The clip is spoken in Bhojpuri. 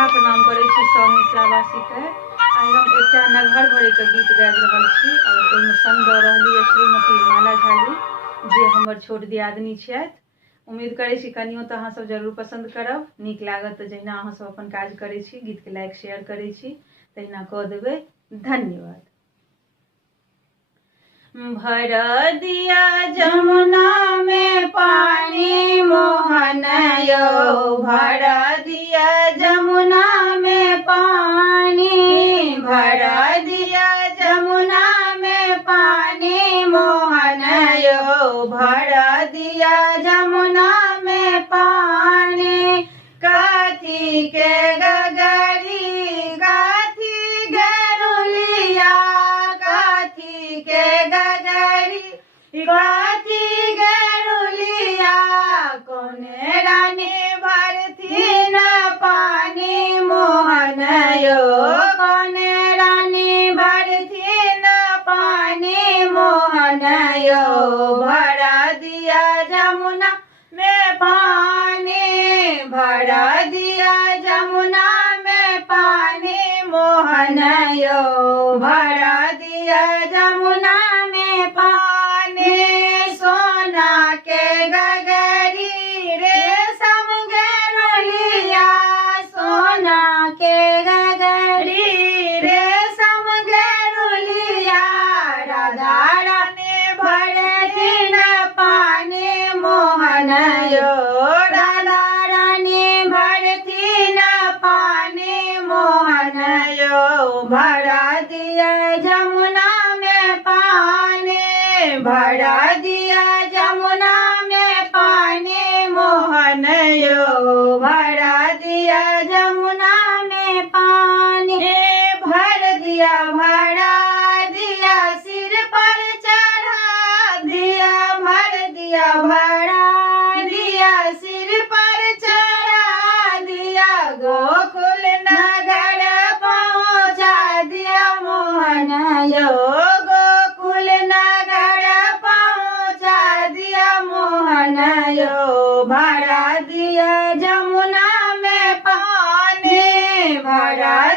श्रद्धा प्रणाम करे सब मिथिलावासी के। आई हम एक नगहर भरे के गीत गाबि रहल छी और ओहिमे संग दऽ रहली है श्रीमती माला झा जी जे हमर छोट दियादनी छथि। उम्मीद करे छी कनियो तो अहाँ सब जरूर पसंद करब, नीक लागत तो जहिना अहाँ सब अपन काज करे छी गीत के लाइक शेयर करे छी तहिना कऽ देबै। धन्यवाद। भर दिया जमुना में पानी मोहन यो, भर दिया जमुना में पानी, भर दिया जमुना में पानी मोहन यो, भर दिया जमुना में पानी। काथी के गगरी काथी गरुलिया, काथी के गगरी काथी गरुलिया, कोने रानी भरती न पानी मोहन यो, कोने रानी भरती न पानी मोहन यो, भरा दिया जमुना में पानी, भरा दिया जमुना में पानी मोहन यो, भरा दिया जमुना में पानी। सोना के गगरी रेशम गरुलिया, सोना के गगरी रेशम गरुलिया, राधा रानी भरती न पानी मोहन यो, राधा रानी भरती न पानी मोहन यो, भरा दिया जमुना में पानी, भरा दिया जमुना में पानी मोहन यो, भरा दिया जमुना में पानी। भर दिया भरा दिया सिर पर चढ़ा दिया, भर दिया भरा दिया सिर पर चढ़ा दिया, गोकुल नगर पहुँचा दिया मोहन यो, गोकुल नगर पहुँचा दिया मोहन यो, भरा दिया जमुना में पानी, भरा